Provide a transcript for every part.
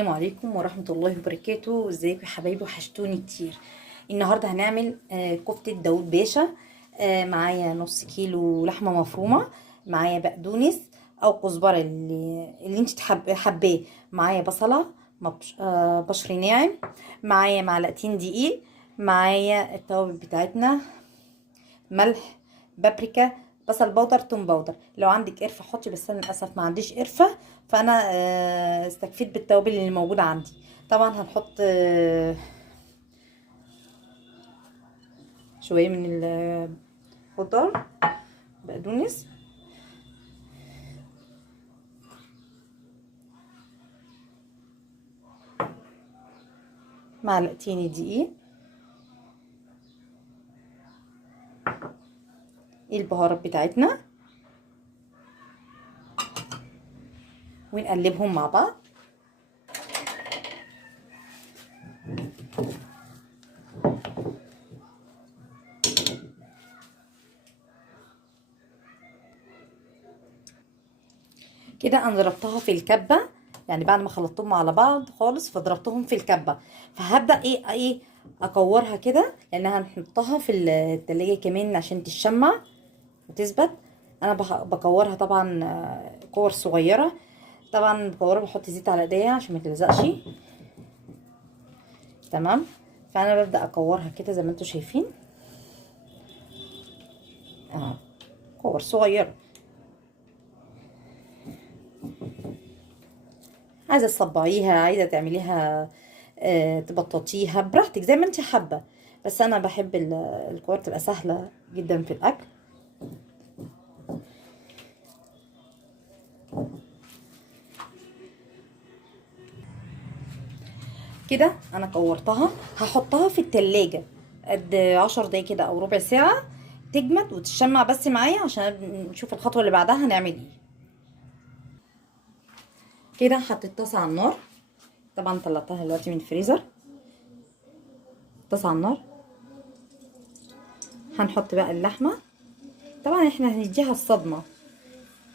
السلام عليكم ورحمة الله وبركاته. ازيكم يا حبايبي؟ وحشتوني كتير. النهاردة هنعمل كفتة داوود باشا. معايا نص كيلو لحمة مفرومة، معايا بقدونس او كزبرة اللي انت حباه، معايا بصلة بشر ناعم، معايا معلقتين دقيق، معايا التوابل بتاعتنا: ملح، بابريكا، بصل بودر، توم بودر. لو عندك قرفه حطي، بس انا للاسف ما عنديش قرفه، فانا استكفيت بالتوابل اللي موجوده عندي. طبعا هنحط شويه من الخضار، بقدونس، معلقتين دقيق، البهارات بتاعتنا، ونقلبهم مع بعض. كده انا ضربتها في الكبه، يعني بعد ما خلطتهم على بعض خالص فضربتهم في الكبه. فهبدا ايه اكورها كده، لانها هنحطها في التلاجة كمان عشان تشمع وتثبت. انا بكورها طبعا كور صغيره. طبعا بكورها، بحط زيت على ايديا عشان ما تلزقش. تمام. فانا ببدا اكورها كده زي ما انتم شايفين، كور صغيره. عايزه تصبعيها، عايزه تعمليها تبططيها براحتك زي ما انت حابه، بس انا بحب الكور تبقى سهله جدا في الاكل. كده انا كورتها، هحطها في التلاجة قد 10 دقايق كده او ربع ساعه تجمد وتشمع بس معايا، عشان نشوف الخطوه اللي بعدها هنعمل ايه. كده حطيت طاسه على النار، طبعا طلعتها دلوقتي من الفريزر. طاسه على النار، هنحط بقى اللحمه. طبعا احنا هنديها الصدمه،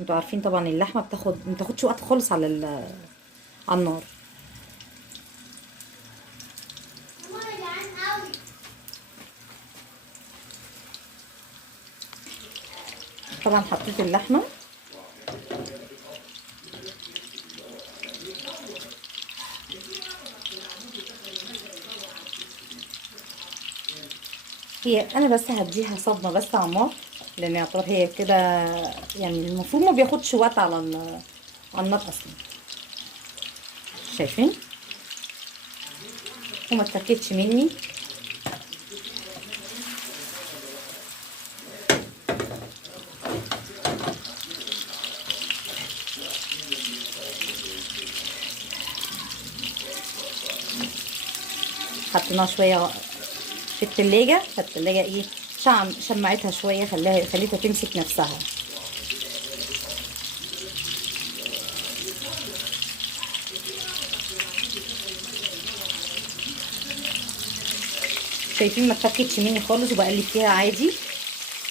انتوا عارفين طبعا اللحمه ما بتاخدش وقت خالص على النار. طبعا حطيت اللحمه، هي انا بس هديها صدمه بس على النار، لان يعتبر هي كده، يعني المفروض ما بياخدش وقت على النار اصلا. شايفين؟ وما اتاكدش مني. حطيناها شويه في التلاجة، فالتلاجة ايه شمعتها شويه، خليتها تمسك نفسها. شايفين؟ ما اتفكتش مني خالص وبقلب فيها عادي.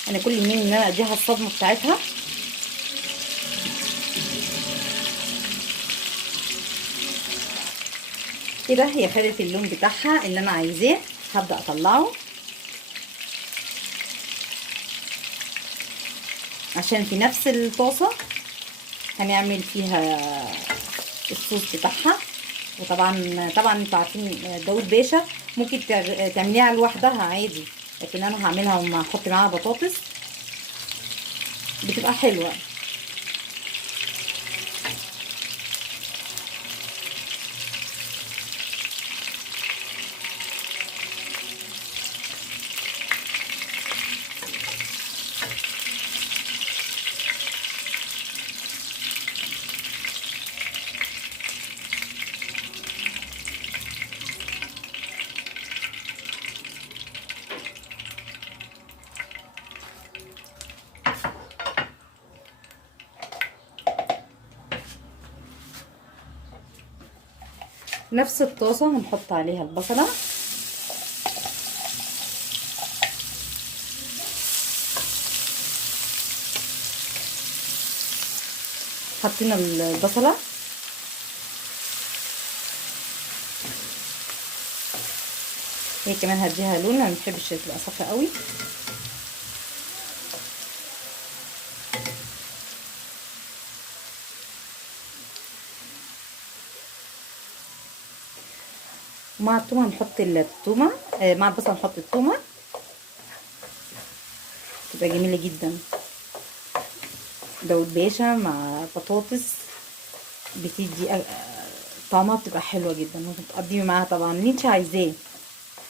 انا كل يومين ان انا اديها الصدمه بتاعتها. كده هي خدت اللون بتاعها اللي انا عايزاه. هبدا اطلعه، عشان في نفس الطاسه هنعمل فيها الصوص بتاعها. وطبعا انتوا عارفين داوود باشا ممكن تعمليها لوحدها عادي، لكن انا هعملها وما احط معاها بطاطس، بتبقى حلوه. نفس الطاسه هنحط عليها البصله، حطينا البصله هي كمان هديها لون، انا مبحبش تبقى صفرا قوي. مع التومه هنحط التومه، مع البصل هنحط التومه، تبقى جميله جدا. داود باشا مع بطاطس بتدي طعمها بتبقى حلوه جدا. ممكن تقضي معاها طبعا اللي انت عايزاه.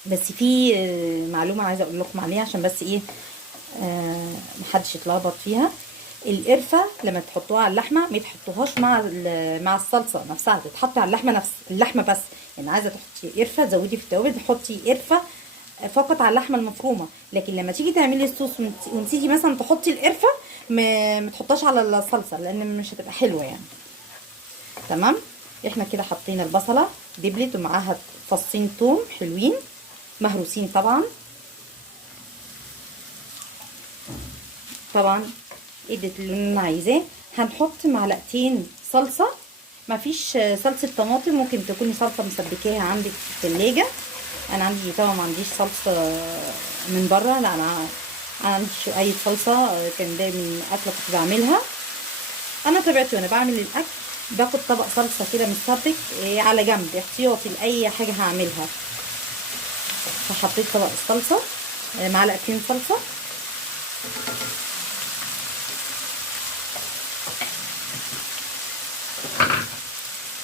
بس في معلومه عايزه اقول لكم عليها عشان بس ايه محدش يتلخبط فيها. القرفه لما تحطوها على اللحمه ما تحطوهاش مع الصلصه نفسها، تتحط على اللحمه، نفس اللحمه بس. يعني عايزه تحطي قرفه تزودي في التوابل، تحطي قرفه فقط على اللحمه المفرومه. لكن لما تيجي تعملي الصوص ونسيتي مثلا تحطي القرفه، ما تحطهاش على الصلصه لان مش هتبقى حلوه يعني. تمام. احنا كده حطينا البصله دبلت ومعاها فصين توم حلوين مهروسين طبعا. طبعا ادت اللون اللي انا عايزاه. هنحط معلقتين صلصه، مفيش صلصه طماطم، ممكن تكوني صلصه مسبكاها عندك في الثلاجه. انا عندي طبعا ما عنديش صلصه من بره، لا انا عندي اي صلصه كان ده من اكله كنت بعملها. انا طبيعتي وانا بعمل الاكل باخد طبق صلصه كده متسبك على جنب احتياطي لاي حاجه هعملها. فحطيت طبق الصلصه، معلقتين صلصه.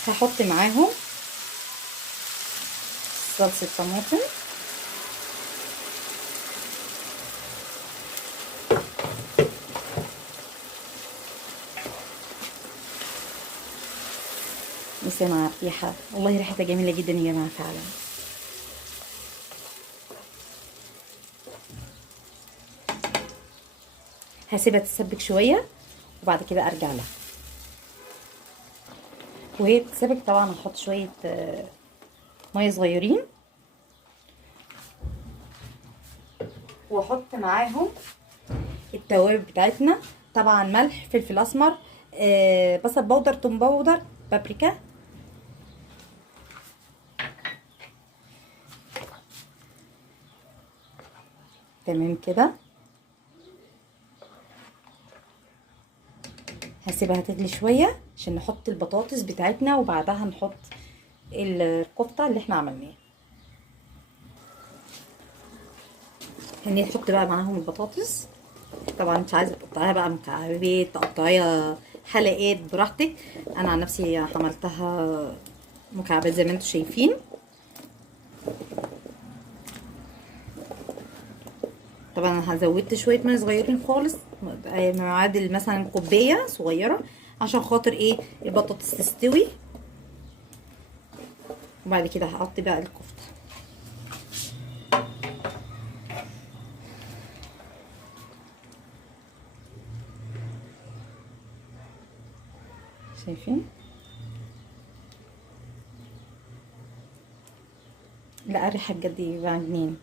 هحط معاهم صلصه طماطم، وسمع ريحه، والله ريحتها جميله جدا يا جماعه فعلا. هسيبها تتسبك شويه وبعد كده ارجع لها. وهي بتتسبك طبعا هحط شويه ميه صغيرين، واحط معاهم التوابل بتاعتنا. طبعا ملح، فلفل اسمر، بصل بودر، توم بودر، بابريكا. تمام كده. هسيبها تغلي شويه عشان نحط البطاطس بتاعتنا، وبعدها نحط الكفته اللي احنا عملناها. هنحط بقى معاهم البطاطس. طبعا انت عايزه تقطعيها بقى مكعبات، تقطعيها حلقات براحتك. انا عن نفسي عملتها مكعبات زي ما انتم شايفين. طبعا انا زودت شويه ميه صغيرين خالص، معادل مثلا كوبايه صغيره، عشان خاطر ايه البطاطس تستوي. وبعد كده هحط بقى الكفته. شايفين؟ لا الريحه بجد يبقى جنين.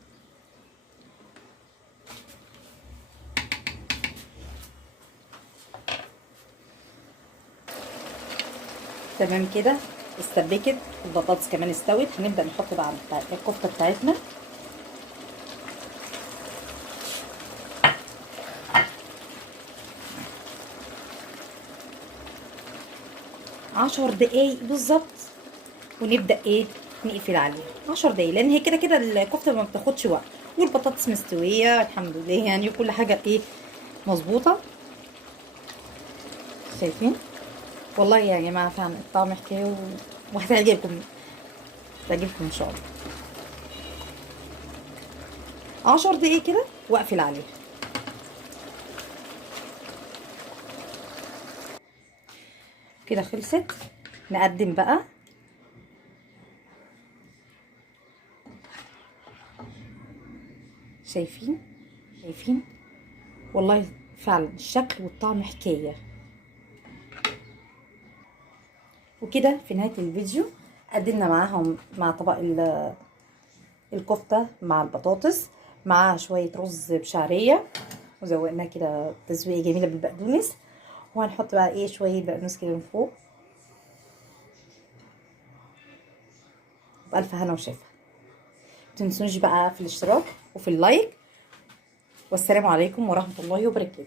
تمام كده استبكت، البطاطس كمان استوت. هنبدا نحط بقى الكفته بتاعتنا. عشر دقايق بالظبط، ونبدا ايه نقفل عليها 10 دقايق، لان هي كده كده الكفته ما بتاخدش وقت، والبطاطس مستويه الحمد لله يعني، وكل حاجه ايه مظبوطه. شايفين؟ والله يا جماعه فعلا الطعم حكايه وهتعجبكم، تعجبكم ان شاء الله. 10 دقايق كده واقفل عليها. كده خلصت. نقدم بقى. شايفين؟ شايفين؟ والله فعلا الشكل والطعم حكايه. وكده في نهايه الفيديو قدمنا معاهم مع طبق الكفته مع البطاطس، مع شويه رز بشعريه، وزوقناها كده تزويقه جميله بالبقدونس. وهنحط بقى ايه شويه بقدونس كده من فوق. بألف هنا وشفا. متنسونش بقى في الاشتراك وفي اللايك. والسلام عليكم ورحمة الله وبركاته.